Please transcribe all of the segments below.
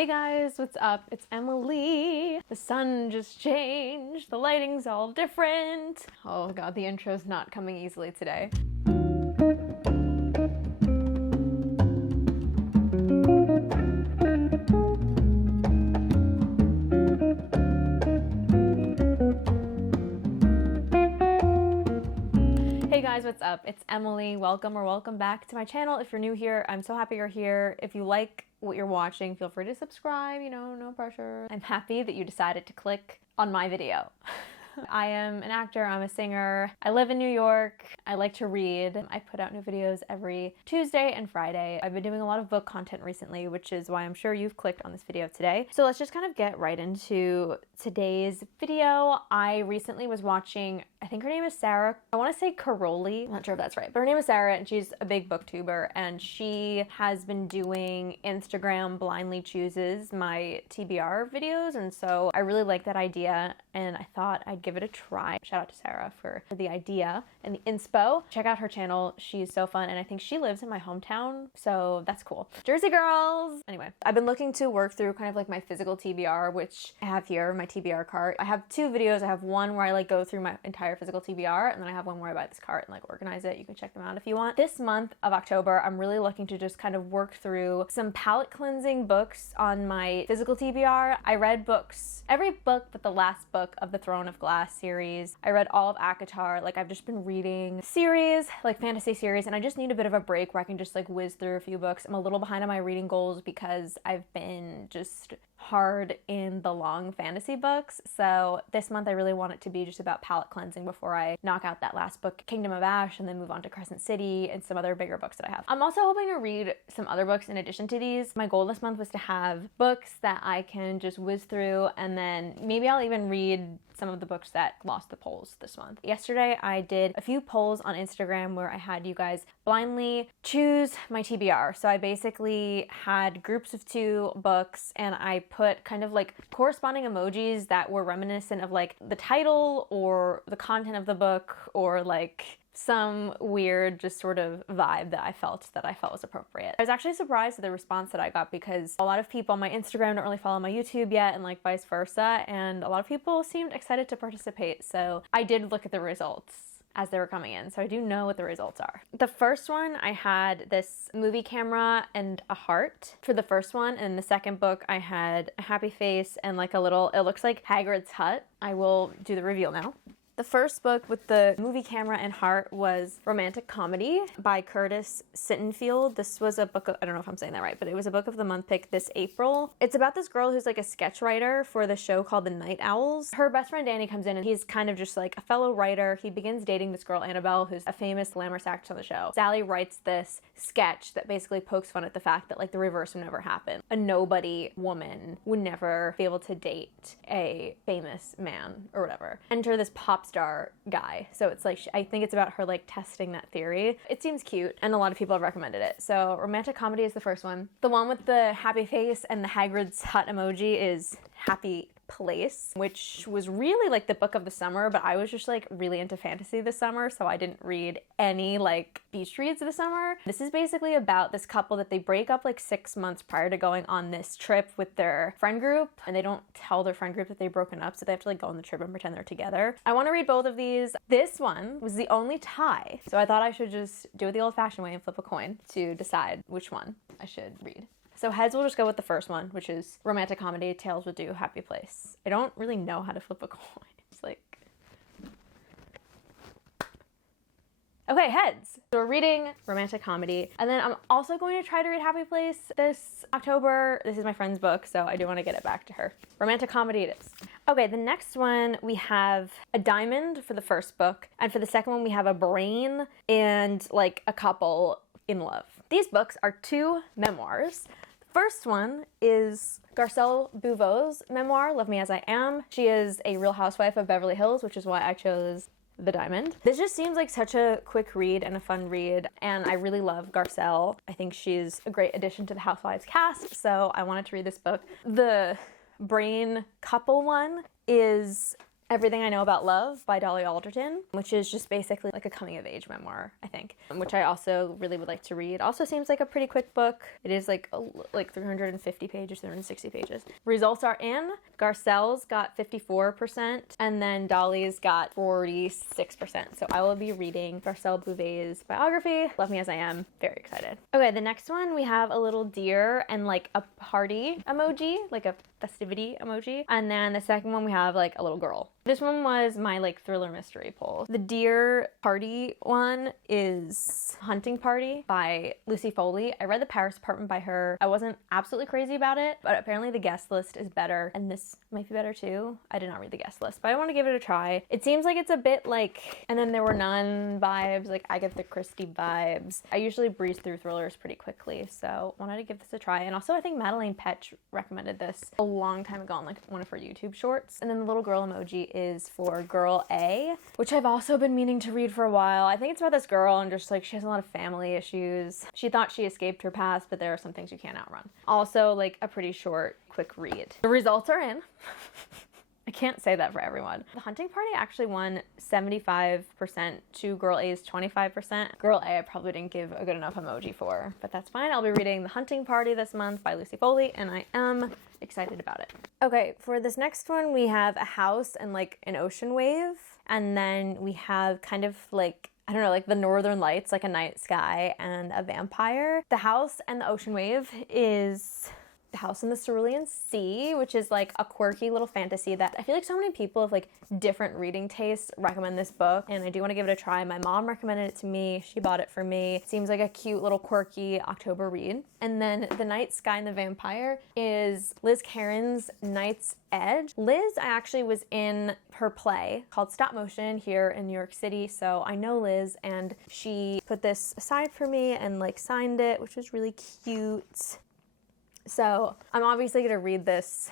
Hey guys, what's up? It's Emily. The sun just changed. The lighting's all different. Oh god, the intro's not coming easily today. Hey guys, what's up? It's Emily. Welcome back to my channel. If you're new here, I'm so happy you're here. If you like what you're watching, feel free to subscribe, no pressure. I'm happy that you decided to click on my video. I am an actor, I'm a singer, I live in New York, I like to read. I put out new videos every Tuesday and Friday. I've been doing a lot of book content recently, which is why I'm sure you've clicked on this video today. So let's just kind of get right into today's video. I recently was watching, I think her name is Sarah. I want to say Caroli. I'm not sure if that's right, but her name is Sarah and she's a big booktuber and she has been doing Instagram blindly chooses my TBR videos. And so I really like that idea and I thought I'd give it a try. Shout out to Sarah for the idea and the inspo. Check out her channel. She's so fun and I think she lives in my hometown, so that's cool. Jersey girls! Anyway, I've been looking to work through kind of like my physical TBR, which I have here, my TBR cart. I have two videos. I have one where I like go through my entire physical TBR and then I have one where I buy this cart and like organize it. You can check them out if you want. This month of October, I'm really looking to just kind of work through some palette cleansing books on my physical TBR. I read books, every book but the last book of the Throne of Glass series. I read all of ACOTAR. Like I've just been reading series, like fantasy series, and I just need a bit of a break where I can just like whiz through a few books. I'm a little behind on my reading goals because I've been just hard in the long fantasy books. So this month I really want it to be just about palette cleansing before I knock out that last book, Kingdom of Ash, and then move on to Crescent City and some other bigger books that I have. I'm also hoping to read some other books in addition to these. My goal this month was to have books that I can just whiz through and then maybe I'll even read some of the books that lost the polls this month. Yesterday I did a few polls on Instagram where I had you guys blindly choose my TBR. So I basically had groups of 2 books and I put kind of like corresponding emojis that were reminiscent of like the title or the content of the book or like some weird just sort of vibe that I felt was appropriate. I was actually surprised at the response that I got because a lot of people on my Instagram don't really follow my YouTube yet and like vice versa, and a lot of people seemed excited to participate. So I did look at the results as they were coming in, so I do know what the results are. The first one, I had this movie camera and a heart for the first one, and in the second book I had a happy face and like a little, it looks like Hagrid's hut. I will do the reveal now. The first book with the movie camera and heart was Romantic Comedy by Curtis Sittenfeld. This was a book of, I don't know if I'm saying that right, but it was a book of the month pick this April. It's about this girl who's like a sketch writer for the show called The Night Owls. Her best friend Danny comes in and he's kind of just like a fellow writer. He begins dating this girl Annabelle, who's a famous glamorous actress on the show. Sally writes this sketch that basically pokes fun at the fact that like the reverse would never happen. A nobody woman would never be able to date a famous man or whatever. Enter this pop star guy. So it's like, I think it's about her like testing that theory. It seems cute and a lot of people have recommended it. So Romantic Comedy is the first one. The one with the happy face and the Hagrid's hut emoji is Happy Place, which was really like the book of the summer, but I was just like really into fantasy this summer, so I didn't read any like beach reads this summer. This is basically about this couple that they break up like 6 months prior to going on this trip with their friend group, and they don't tell their friend group that they've broken up, so they have to like go on the trip and pretend they're together. I want to read both of these. This one was the only tie, so I thought I should just do it the old-fashioned way and flip a coin to decide which one I should read. So heads, we'll just go with the first one, which is Romantic Comedy. Tails will do Happy Place. I don't really know how to flip a coin. It's like... Okay, heads. So we're reading Romantic Comedy. And then I'm also going to try to read Happy Place this October. This is my friend's book, so I do want to get it back to her. Romantic Comedy it is. Okay, the next one we have a diamond for the first book. And for the second one we have a brain and like a couple in love. These books are 2 memoirs. First one is Garcelle Bouveau's memoir, Love Me As I Am. She is a Real Housewife of Beverly Hills, which is why I chose the diamond. This just seems like such a quick read and a fun read, and I really love Garcelle. I think she's a great addition to the Housewives cast, so I wanted to read this book. The brain couple one is Everything I Know About Love by Dolly Alderton, which is just basically like a coming of age memoir, I think, which I also really would like to read. Also seems like a pretty quick book. It is like 350 pages, 360 pages. Results are in. Garcelle's got 54% and then Dolly's got 46%. So I will be reading Garcelle Bouvet's biography. Love Me As I Am. Very excited. Okay, the next one we have a little deer and like a party emoji, like a festivity emoji. And then the second one we have like a little girl. This one was my like thriller mystery poll. The deer party one is Hunting Party by Lucy Foley. I read The Paris Apartment by her. I wasn't absolutely crazy about it, but apparently the guest list is better and this might be better too. I did not read the guest list, but I want to give it a try. It seems like it's a bit like And Then There Were None vibes, like Agatha Christie vibes. I usually breeze through thrillers pretty quickly, so wanted to give this a try. And also I think Madeleine Petch recommended this a long time ago on like one of her YouTube shorts. And then the little girl emoji is for Girl A, which I've also been meaning to read for a while. I think it's about this girl and just like she has a lot of family issues. She thought she escaped her past, but there are some things you can't outrun. Also like a pretty short, quick read. The results are in. I can't say that for everyone. The Hunting Party actually won 75% to Girl A's 25%. Girl A I probably didn't give a good enough emoji for, but that's fine. I'll be reading The Hunting Party this month by Lucy Foley, and I am excited about it. Okay, for this next one, we have a house and like an ocean wave, and then we have kind of like, I don't know, like the northern lights, like a night sky and a vampire. The house and the ocean wave is The House in the Cerulean Sea, which is like a quirky little fantasy that I feel like so many people of like different reading tastes recommend this book, and I do want to give it a try. My mom recommended it to me. She bought it for me. It seems like a cute little quirky October read. And then The Night Sky and the Vampire is Liz Caron's Night's Edge. Liz, I actually was in her play called Stop Motion here in New York City, so I know Liz, and she put this aside for me and like signed it, which was really cute. So I'm obviously going to read this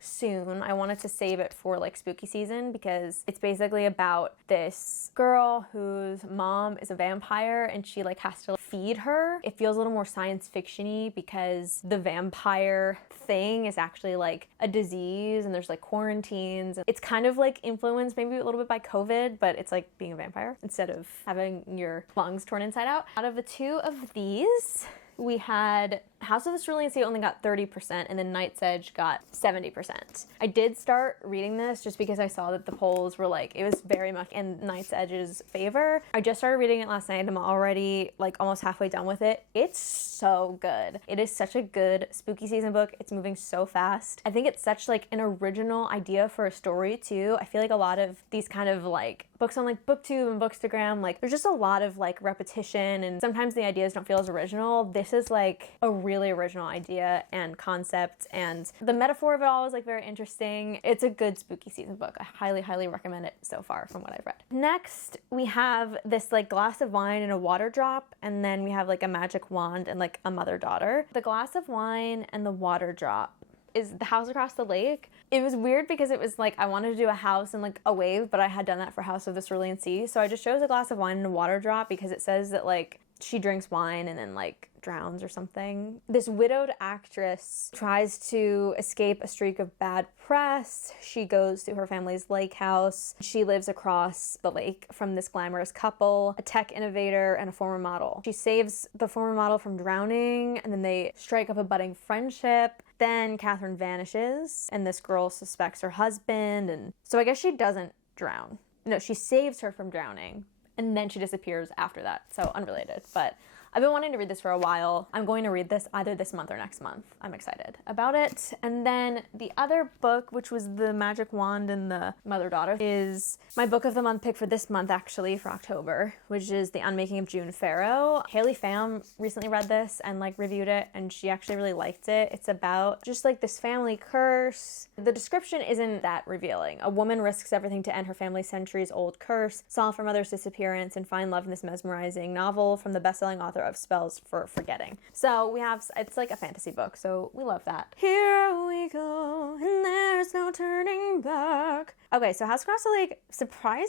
soon. I wanted to save it for like spooky season because it's basically about this girl whose mom is a vampire and she like has to feed her. It feels a little more science fiction-y because the vampire thing is actually like a disease and there's like quarantines. It's kind of like influenced maybe a little bit by COVID, but it's like being a vampire instead of having your lungs torn inside out. Out of the two of these, we had House of the Cerulean Sea only got 30% and then Night's Edge got 70%. I did start reading this just because I saw that the polls were like, it was very much in Night's Edge's favor. I just started reading it last night and I'm already like almost halfway done with it. It's so good. It is such a good spooky season book. It's moving so fast. I think it's such like an original idea for a story too. I feel like a lot of these kind of like books on like BookTube and Bookstagram, like there's just a lot of like repetition and sometimes the ideas don't feel as original. This is like a really original idea and concept, and the metaphor of it all is like very interesting. It's a good spooky season book. I highly recommend it so far from what I've read. Next, we have this like glass of wine and a water drop, and then we have like a magic wand and like a mother-daughter. The glass of wine and the water drop is The House Across the Lake. It was weird because it was like I wanted to do a house and like a wave, but I had done that for House of the Cerulean Sea, so I just chose a glass of wine and a water drop because it says that like she drinks wine and then like drowns or something. This widowed actress tries to escape a streak of bad press. She goes to her family's lake house. She lives across the lake from this glamorous couple, a tech innovator and a former model. She saves the former model from drowning and then they strike up a budding friendship. Then Catherine vanishes and this girl suspects her husband, and so I guess she doesn't drown. No, she saves her from drowning and then she disappears after that. So unrelated, but I've been wanting to read this for a while. I'm going to read this either this month or next month. I'm excited about it. And then the other book, which was The Magic Wand and the Mother-Daughter, is my book of the month pick for this month, actually, for October, which is The Unmaking of June Farrow. Haley Pham recently read this and like reviewed it, and she actually really liked it. It's about just like this family curse. The description isn't that revealing. A woman risks everything to end her family's centuries-old curse, solve her mother's disappearance, and find love in this mesmerizing novel from the best-selling author of Spells for Forgetting. So we have, it's like a fantasy book, so we love that. Here we go, and there's no turning back. Okay, so House Across the Lake, surprisingly,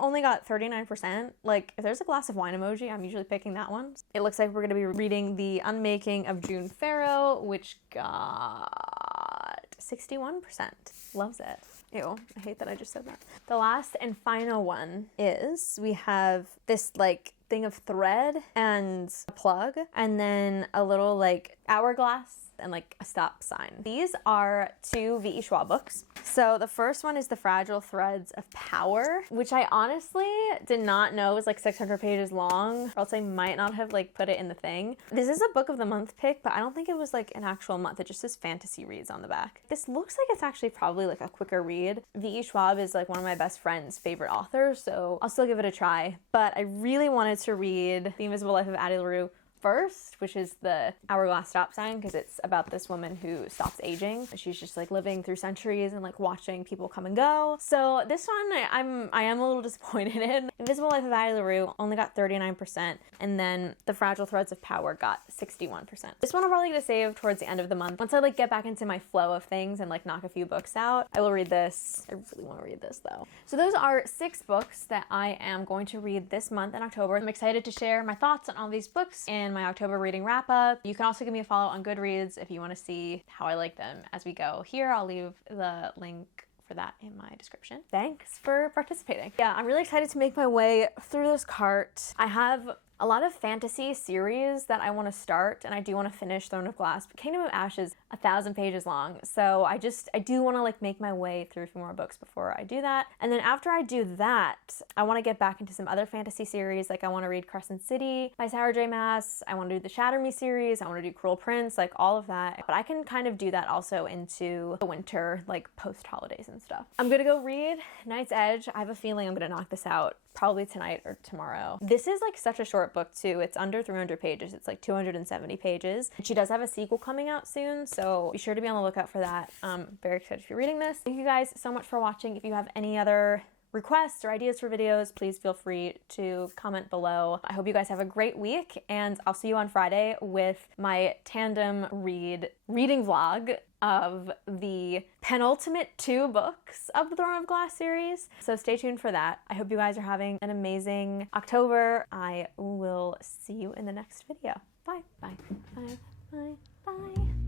only got 39%. Like, if there's a glass of wine emoji, I'm usually picking that one. It looks like we're going to be reading The Unmaking of June Farrow, which got 61%. Loves it. Ew, I hate that I just said that. The last and final one is we have this like thing of thread and a plug and then a little like hourglass and like a stop sign. These are 2 V.E. Schwab books. So the first one is The Fragile Threads of Power, which I honestly did not know was like 600 pages long, or else I might not have like put it in the thing. This is a book of the month pick, but I don't think it was like an actual month. It just says fantasy reads on the back. This looks like it's actually probably like a quicker read. V.E. Schwab is like one of my best friend's favorite authors, so I'll still give it a try. But I really wanted to read The Invisible Life of Addie LaRue first, which is the hourglass stop sign, because it's about this woman who stops aging. She's just like living through centuries and like watching people come and go. So this one I am a little disappointed in. Invisible Life of Addie LaRue only got 39%, and then The Fragile Threads of Power got 61%. This one I'm probably gonna save towards the end of the month. Once I like get back into my flow of things and like knock a few books out, I will read this. I really want to read this though. So those are 6 books that I am going to read this month in October. I'm excited to share my thoughts on all these books and my October reading wrap up. You can also give me a follow on Goodreads if you want to see how I like them as we go. Here, I'll leave the link for that in my description. Thanks for participating. Yeah, I'm really excited to make my way through this cart. I have a lot of fantasy series that I want to start, and I do want to finish Throne of Glass, but Kingdom of Ash is 1,000 pages long, so I do want to like make my way through a few more books before I do that. And then after I do that, I want to get back into some other fantasy series. Like I want to read Crescent City by Sarah J. Maas. I want to do the Shatter Me series. I want to do Cruel Prince, like all of that. But I can kind of do that also into the winter, like post-holidays and stuff. I'm gonna go read Knight's Edge. I have a feeling I'm gonna knock this out probably tonight or tomorrow. This is like such a short book too. It's under 300 pages. It's like 270 pages. She does have a sequel coming out soon, so be sure to be on the lookout for that. Very excited if you're reading this. Thank you guys so much for watching. If you have any other requests or ideas for videos, please feel free to comment below. I hope you guys have a great week, and I'll see you on Friday with my tandem reading vlog of the penultimate 2 books of the Throne of Glass series. So stay tuned for that. I hope you guys are having an amazing October. I will see you in the next video. Bye. Bye. Bye. Bye. Bye.